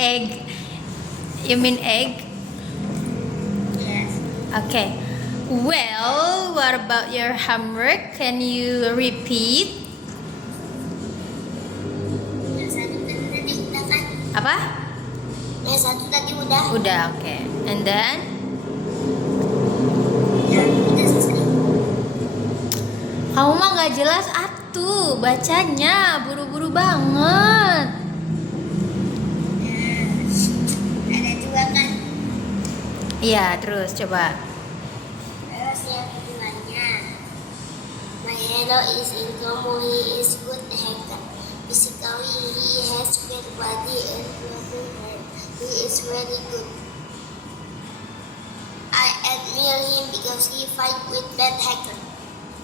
Egg. You mean egg? Yes. Okay. Well, what about your homework? Can you repeat? Yang satu tadi udah kan? Apa? Yang satu tadi udah. Udah, okay. And then? Ya, udah selesai. Kamu mah nggak jelas atuh bacanya, buru-buru banget. Ada dua kan? Iya, terus coba. Terus yang keduanya, my hero is income. He is good hacker. Physically, he has great body and clothing hair. He is very good. I admire him because he fight with bad hacker.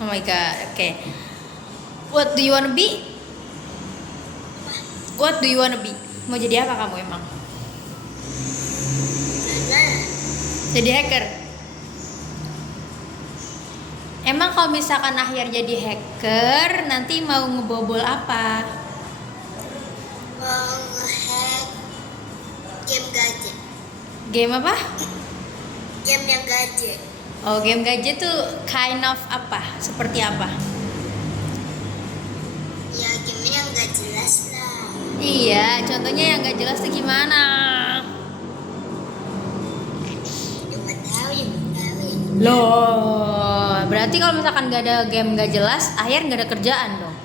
Oh my god, okay. What do you wanna be? What do you wanna be? Mau jadi apa kamu emang? Nah, Jadi hacker? Emang kalau misalkan akhir jadi hacker, nanti mau ngebobol apa? mau nge-hack game gadget. Game apa? Game yang gadget. Oh, game gadget tuh kind of apa? Seperti apa? Ya, game yang gak jelas lah. Iya, contohnya yang gak jelas tuh gimana? Yang gak tahu, yang gak tahu. Loh, berarti kalau misalkan gak ada game gak jelas, akhir gak ada kerjaan dong.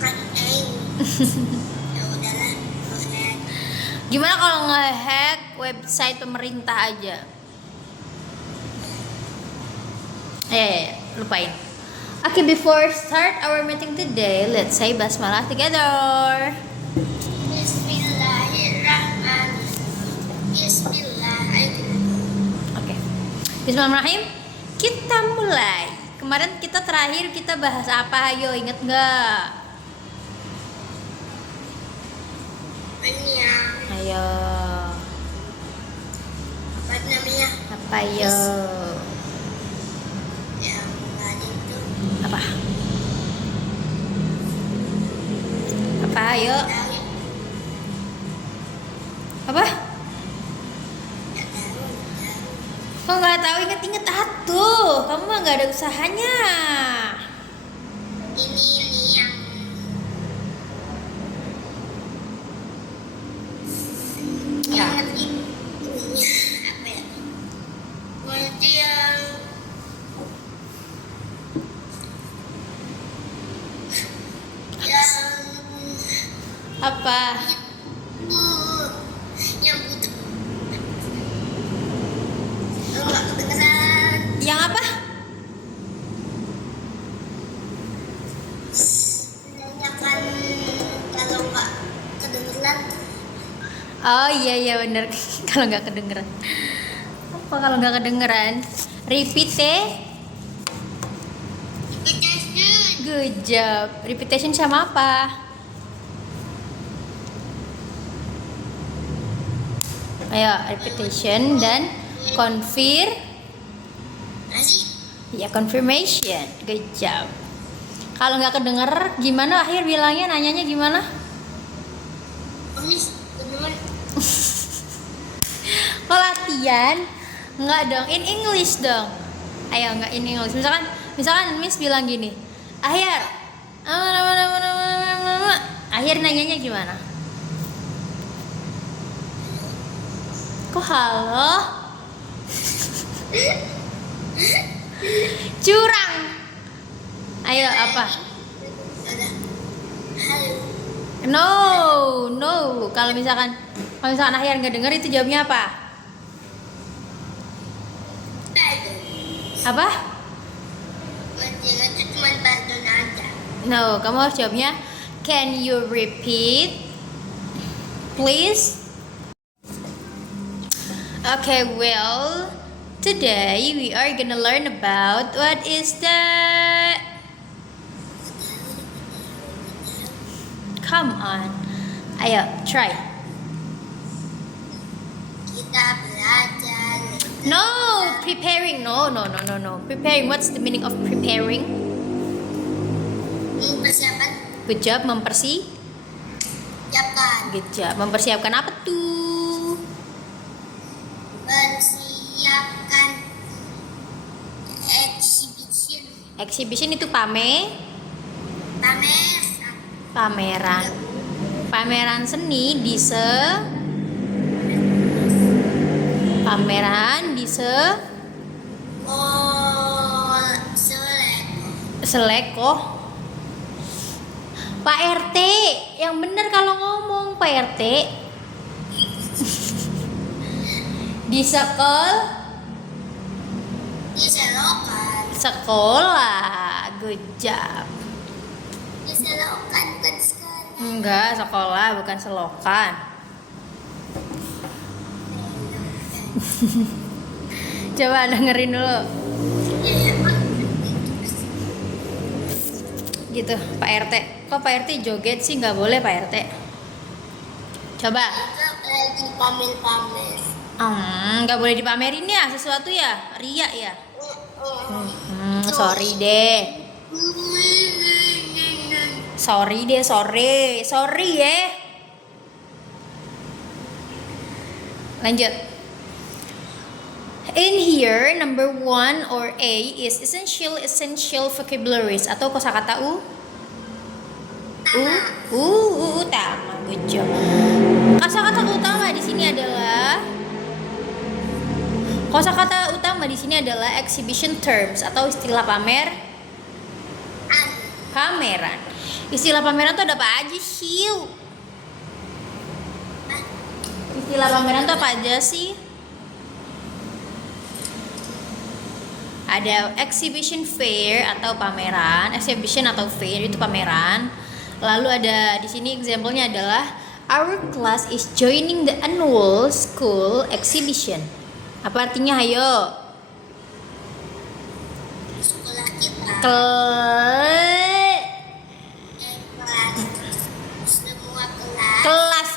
Kan ya udahlah, nge-hack. Gimana kalau nge-hack website pemerintah aja? Lupain. Okay, before start our meeting today, let's say basmalah together. Bismillahirrahmanirrahim. Bismillahirrahmanirrahim. Oke. Bismillahirrahmanirrahim. Kita mulai. Kemarin kita terakhir kita bahas apa? Ayo, inget nggak? Ini Ayo. apa namanya? Apa yo? Yang tadi itu Apa? Apa ayo? tahu ya? Apa? Nggak tahu. Kok nggak tahu inget-inget atuh? Kamu mah nggak ada usahanya. Ini yang Ya. ininya apa ya? Berarti yang Apa? itu yang butuh nggak kedengeran. Yang apa? Menanyakan kalau nggak kedengeran. Oh iya bener. Kalau nggak kedengeran. Apa kalau nggak kedengeran? Repeat Repetition. Good job. Repetition sama apa? Ayo, repetition dan Masih ya confirmation. Good job. Kalau nggak kedenger, gimana akhir bilangnya? Nanyanya gimana? Miss kedengeran. Kalau latihan, nggak dong. In English dong. Ayo, nggak in English. Misalkan Miss bilang gini, akhir, akhir nanyanya gimana? Kok halo? Curang. Ayo apa? Ada. Halo. No. Kalau misalkan akhir nggak denger itu jawabnya apa? Pardon. Apa? Jangan itu cuma pardon aja. No, kamu harus jawabnya. Can you repeat, please? Okay, well, today we are gonna learn about what is that. Come on, ayo try. Kita belajar. No, preparing. No. Preparing. What's the meaning of preparing? Persiapan Good job, mempersiapkan. Good job. Mempersiapkan apa tuh? Persiapkan exhibition. Exhibition itu pameran. Pameran seni di Selekoh. Pak RT, yang bener kalau ngomong Pak RT. Di sekolah. Good job. Diselokan bukan sekolah. Enggak, sekolah bukan selokan. Coba dengerin dulu. Gitu, Pak RT. Kok Pak RT joget sih? Nggak boleh Pak RT. Coba. Itu lagi pamer-pamer. Nggak boleh dipamerin ya sesuatu ya? Ria ya? Sorry deh. Sorry ya. Lanjut. In here, number 1 or A is essential vocabularies atau kosakata utama. Good job. Kosakata utama di sini adalah exhibition terms atau istilah pameran. Istilah pameran tuh ada apa aja sih? Istilah pameran tuh apa aja sih? Ada exhibition fair atau pameran, exhibition atau fair itu pameran. Lalu ada di sini example-nya adalah our class is joining the annual school exhibition. Apa artinya? Ayo. Sekolah kita. Semua kelas. Kelas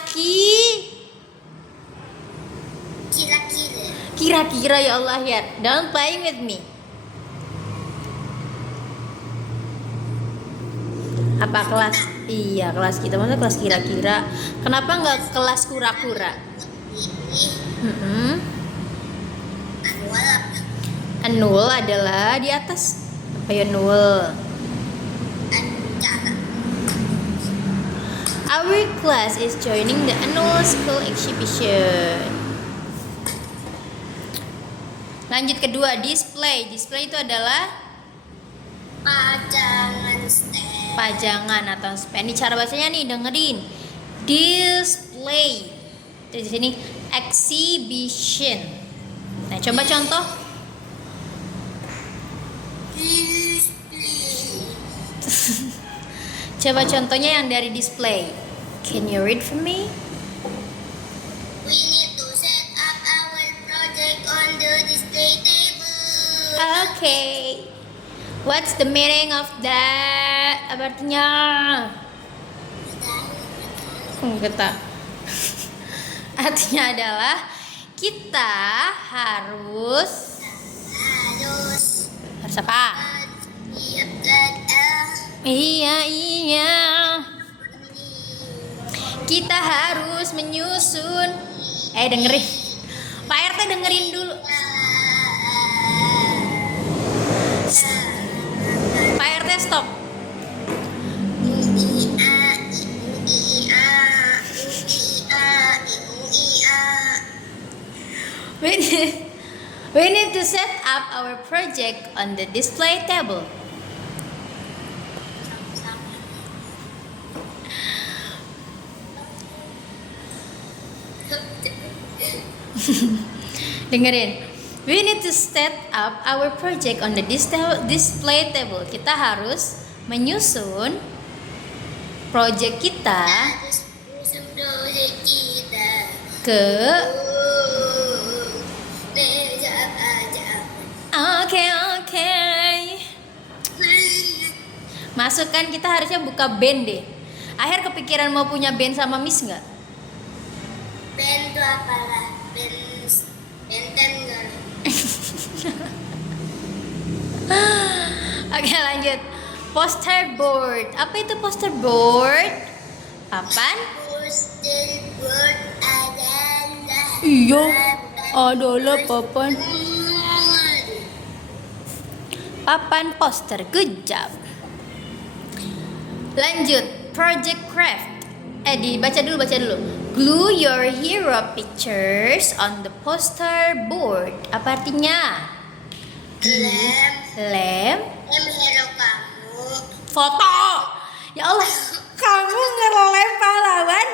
kira-kira ya Allah ya. Don't play with me. Apa kelas? Iya, kelas kita. Masa kelas kira-kira? Kenapa nggak kelas kura-kura? Annual adalah di atas. Apa ya annual? Our class is joining the annual school exhibition. Lanjut kedua, display. Display itu adalah pajangan atau stand. Ini cara bacanya nih, dengerin. Display. Terus di sini exhibition. Nah, coba contoh. Coba contohnya yang dari display. Can you read for me? We need to set up our project on the display table. Okay. What's the meaning of that? Apa artinya? Enggak tahu. Artinya adalah kita harus apa? Iya. Kita harus menyusun. Dengerin. Pak RT dengerin dulu. Pak RT stop. We need to set up our project on the display table. Dengerin. We need to set up our project on the display table. Kita harus menyusun project kita ke Oke. Masukkan, kita harusnya buka band deh. Akhir kepikiran mau punya band sama Miss nggak? Band itu apalah? Benten nggak? Oke, lanjut. Poster board. Apa itu poster board? Papan? Poster board adalah Iya, adalah papan. Papan poster. Good job. Lanjut, project craft. Baca dulu. Glue your hero pictures on the poster board. Apa artinya? Lem. hero kamu. Foto. Ya Allah, kamu ngelem pahlawan?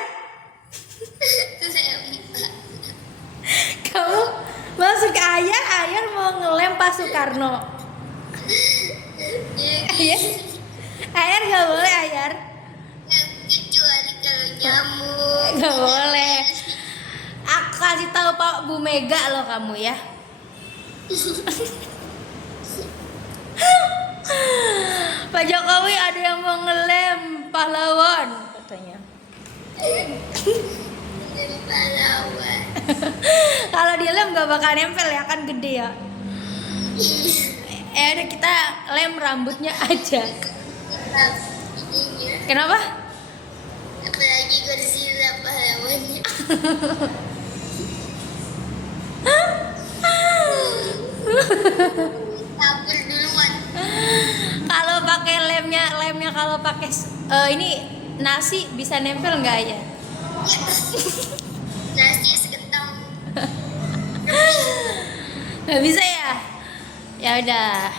Kamu masuk ke Ayar mau ngelem Pak Soekarno. Ayar nggak boleh, Ayar. Kecuali kalau nyamuk. Nggak boleh. Aku kasih tahu Pak Bu Mega loh kamu ya. Pak Jokowi ada yang mau ngelem pahlawan katanya. Dari pahlawan. Kalau dilem nggak bakal nempel ya, kan gede ya. Udah kita lem rambutnya aja. Ininya. Kenapa? Apalagi Godzilla pahlawannya. Kabur duluan. Kalau pakai lemnya kalau pakai ini nasi bisa nempel nggak ya? Nasi seketong. Nggak bisa ya? Ya udah.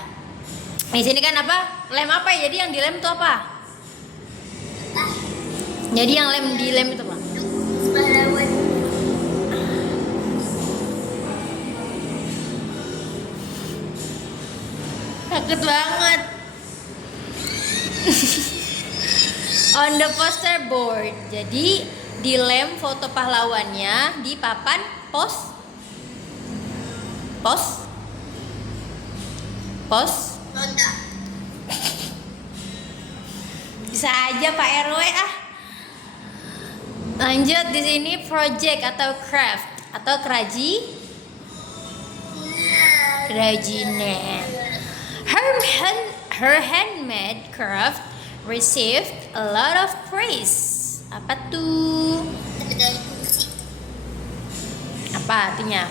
Di sini kan apa? Lem apa ya? Jadi yang dilem itu apa? Jadi yang dilem itu apa? Pahlawan. Takut banget. On the poster board. Jadi dilem foto pahlawannya di papan pos. Ronda. Bisa aja Pak RW ah. Lanjut, di sini project atau craft atau kerajinan. Her handmade craft received a lot of praise. Apa tuh? Apa artinya?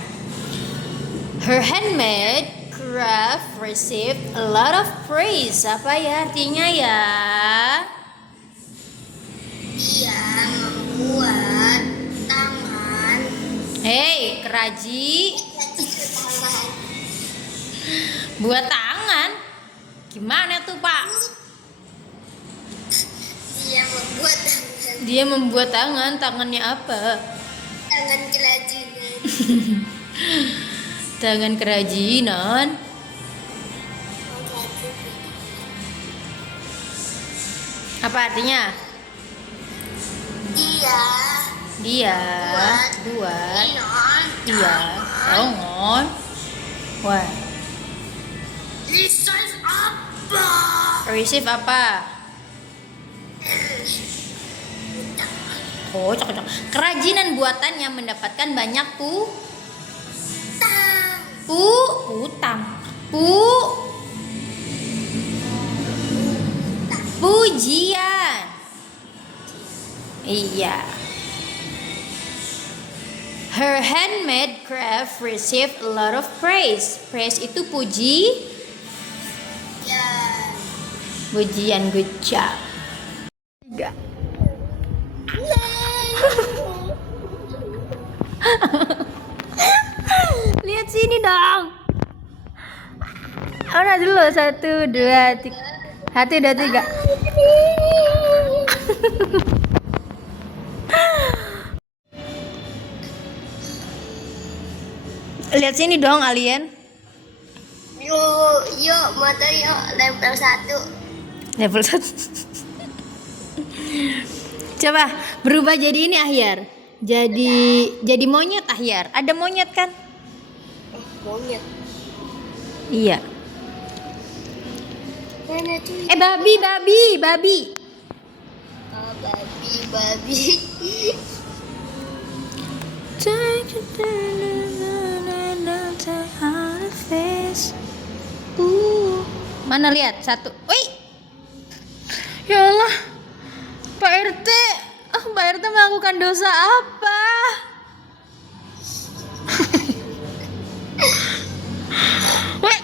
Her handmade craft received a lot of praise. Apa ya artinya ya? Dia membuat tangan. Hei, keraji. Buat tangan? Gimana tuh Pak? Dia membuat tangan. Tangannya apa? Tangan kerajinan. Tangan kerajinan. Apa artinya? Dia buat tangan. Wah. Receive apa? Oh, cocok. Kerajinan buatannya mendapatkan banyak pujian. Iya. Her handmade craft received a lot of praise. Praise itu pujian, good job. 3. Lihat sini dong. Mana dulu 1, 2, 3. 1, 2, 3. Lihat sini dong alien. Yuk, motor yuk, level 1. Level 1. Coba berubah jadi ini Ahyar. Jadi monyet Ahyar. Ada monyet kan? Monyet. Iya. Mana tuh? Babi. Oh, babi. Mana lihat 1. Wih. Ya Allah, Pak RT, Pak RT melakukan dosa apa? Weh,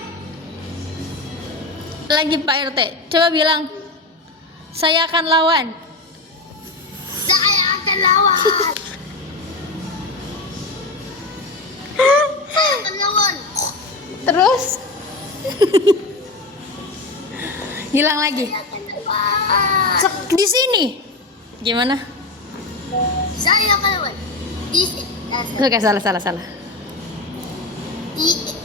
lagi Pak RT, coba bilang, saya akan lawan. Saya akan lawan. Saya akan lawan. Terus, hilang lagi. Saya akan lawan. Di sini, gimana? Saya akan lawan. Oke, salah.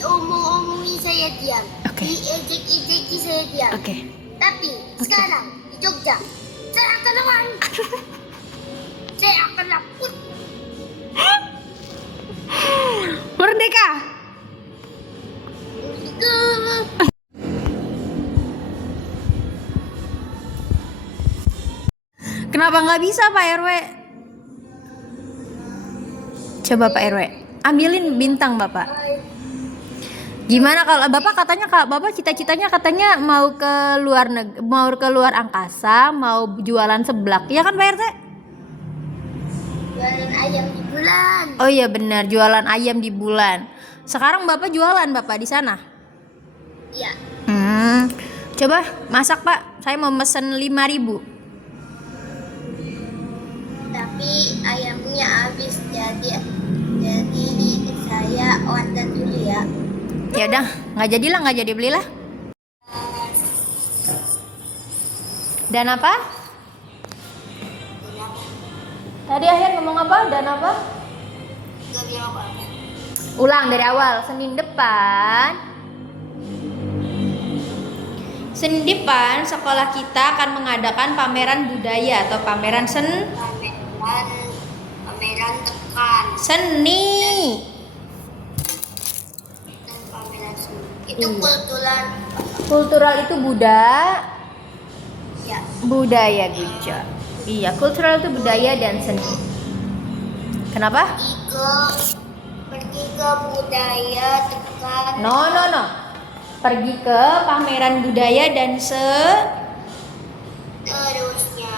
Omong-omongin saya diam. Oke. Diejek-ejeki saya diam. Oke. Tapi sekarang di Jogja, saya akan lawan. Saya akan laput. Merdeka. Kenapa nggak bisa Pak RW? Coba Pak RW, ambilin bintang Bapak. Gimana kalau Bapak katanya, kalau Bapak cita-citanya katanya mau ke luar angkasa, mau jualan seblak, ya kan Pak RT? Jualan ayam di bulan. Oh iya benar, jualan ayam di bulan. Sekarang Bapak jualan Bapak di sana? Ya. Coba masak Pak, saya mau mesen 5.000. Tapi ayamnya habis, jadi saya order dulu ya. Ya udah, nggak jadi belilah. Dan apa? Tadi akhir ngomong apa? Dan apa? Gak bilang apa-apa. Ulang dari awal. Senin depan sekolah kita akan mengadakan pameran budaya atau pameran Pameran tekan seni. dan pameran seni. Itu Kultural itu ya. budaya Guja. Iya, kultural itu budaya dan seni. Kenapa? Pergi ke budaya tekan. No. Pergi ke pameran budaya dan Terusnya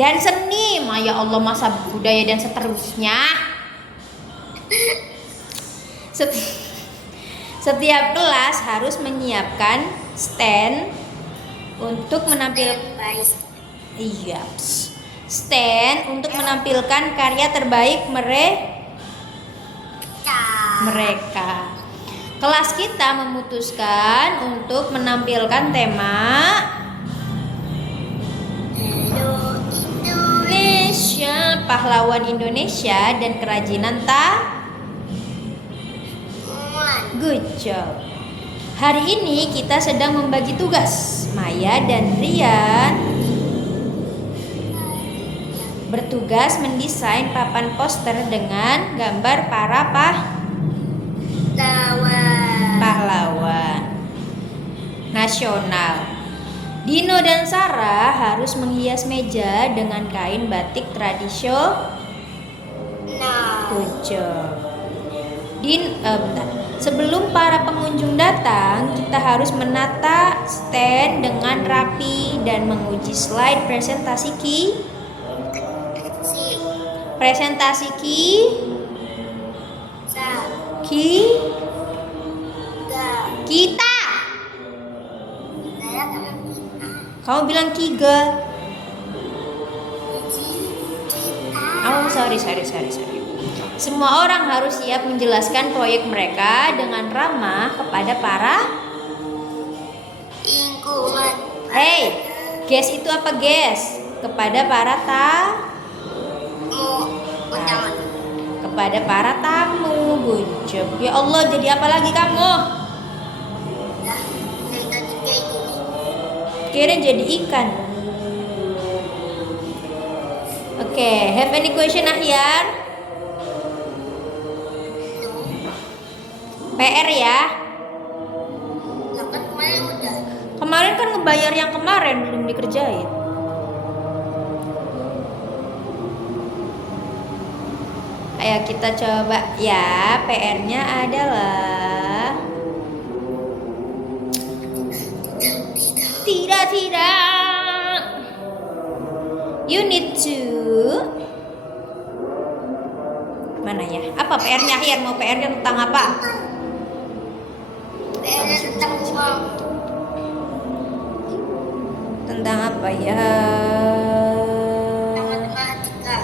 dan seni. Ya Allah, masa budaya dan seterusnya. Setiap kelas harus menyiapkan stand untuk menampilkan karya terbaik mereka. Kelas kita memutuskan untuk menampilkan tema Indonesia, pahlawan Indonesia dan kerajinan Good job. Hari ini kita sedang membagi tugas. Maya dan Rian bertugas mendesain papan poster dengan gambar para pahlawan nasional. Dino dan Sarah harus menghias meja dengan kain batik tradisional. Good job. Sebelum para pengunjung datang, kita harus menata stand dengan rapi dan menguji slide presentasi kita. Kamu bilang kiga. Oh, sorry. Semua orang harus siap menjelaskan proyek mereka dengan ramah kepada para lingkungan. Hey, guys itu apa guys? Kepada para tamu. Good job. Ya Allah, jadi apa lagi kamu? Kira jadi ikan. Oke, have any question Ahyar? PR ya. Kemarin kan ngebayar yang kemarin belum dikerjain. Ayo kita coba ya. PR-nya adalah tidak. You need to mana ya? Apa PR-nya Ahyar? Mau PR-nya tentang apa? PR-nya tentang uang. Tentang apa ya? Tentang matematika.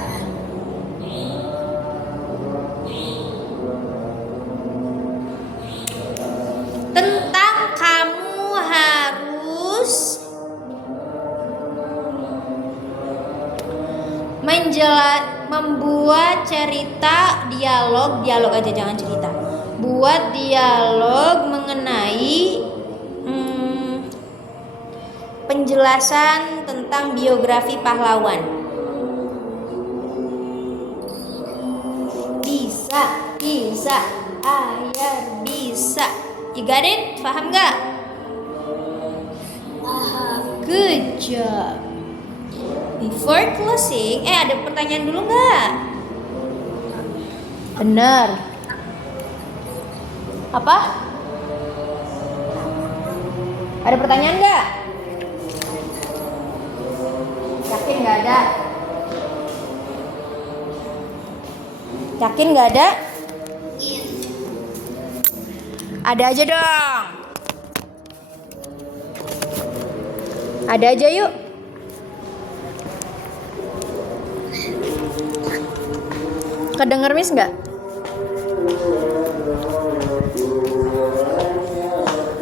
Tentang kamu harus membuat cerita dialog aja, jangan cerita. Buat dialog mengenai penjelasan tentang biografi pahlawan. Bisa, Ahyar bisa. You got it? Paham gak? Paham. Good job. Before closing, ada pertanyaan dulu nggak? Bener. Apa? Ada pertanyaan nggak? Yakin nggak ada? Yakin nggak ada? Iya. Ada aja dong. Ada aja yuk. Kedenger Miss nggak?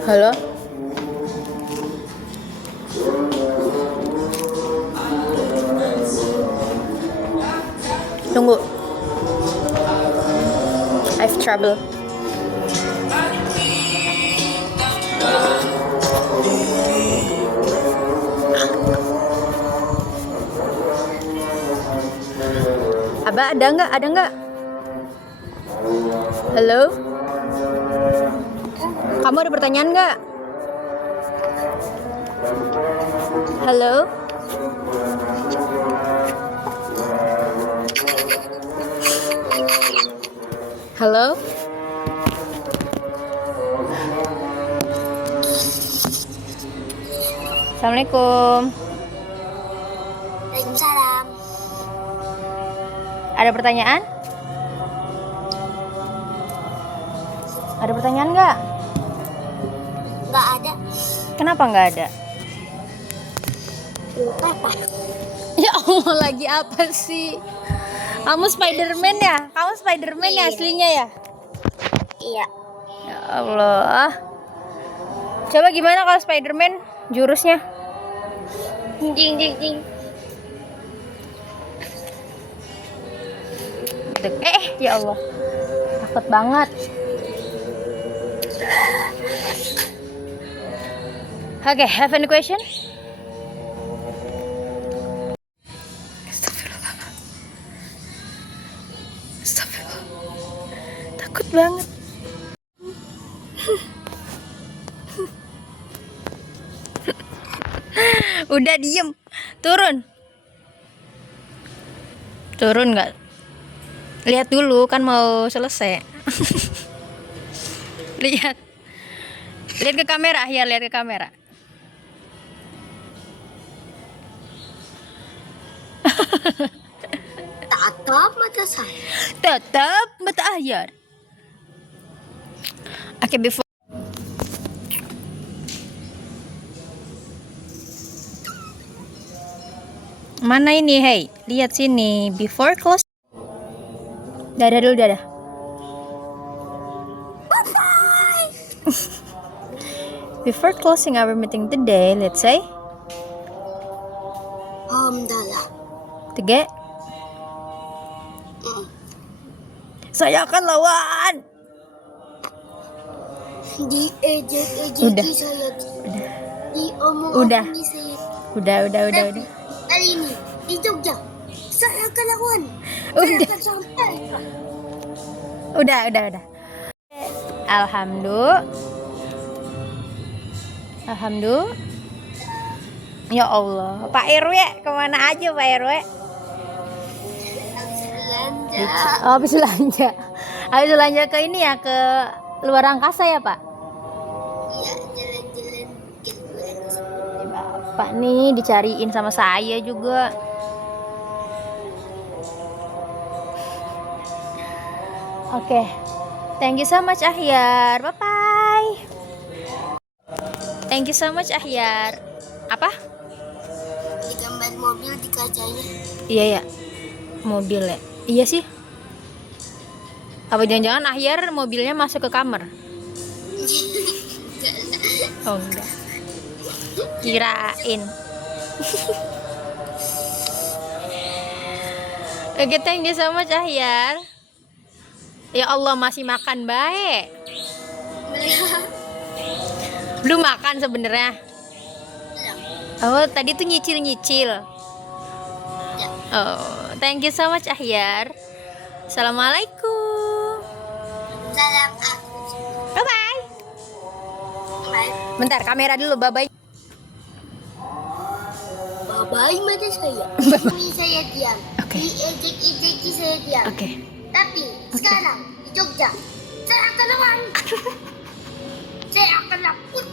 Halo? Tunggu. I have trouble. Aba, ada nggak? Ada nggak? Halo? Kamu ada pertanyaan nggak? Halo? Halo? Assalamualaikum. Waalaikumsalam. Ada pertanyaan? Ada pertanyaan nggak? Nggak ada. Kenapa nggak ada? Apa? Ya Allah, lagi apa sih? Kamu Spiderman ya? Kamu Spiderman ya aslinya ya? Iya. Ya Allah. Coba gimana kalau Spiderman jurusnya? Jing jing jing. Ya Allah. Takut banget. Okay, have any question? Astagfirullah. Takut banget. Udah diem. Turun. Turun nggak? Lihat dulu, kan mau selesai. Lihat. Lihat ke kamera, ya, lihat ke kamera. Tatap mata saya. Tetap mata Ahyar. Oke, before mana ini, hey, lihat sini. Before close. Dadah dulu, dadah. Before closing our meeting today, let's say Alhamdulillah. tiga. Saya akan lawan. Diejek-ejeki Udah. saya. Diomong Udah. saya. Udah. Kali ini di Jogja saya akan lawan. Saya Udah. akan sampai. Udah. Alhamdulillah. Ya Allah, Pak RW kemana aja Pak RW? Belanja. Oh, habis belanja. Habis belanja ke ini ya, ke luar angkasa ya Pak? Iya, jalan-jalan ke luar. Bapak nih dicariin sama saya juga. Oke. Thank you so much Ahyar. Bye bye. Thank you so much Ahyar. Apa? Di gambar mobil di kacanya. Iya ya. Mobil ya. Iya sih. Apa jangan-jangan Ahyar mobilnya masuk ke kamar? Oh enggak. Kirain. Oke, thank you so much Ahyar. Ya Allah, masih makan baik. Belum makan sebenarnya. Oh, tadi tuh nyicil-nyicil. Oh, thank you so much Ahyar. Assalamualaikum. Salam Bye bye. Bye. Bentar, kamera dulu. Bye bye. Bye mata saya. Ini saya diam. Oke. Diejek-ejeki saya diam. Oke. Tapi sekarang di Jogja saya akan lawan. Saya akan lakukan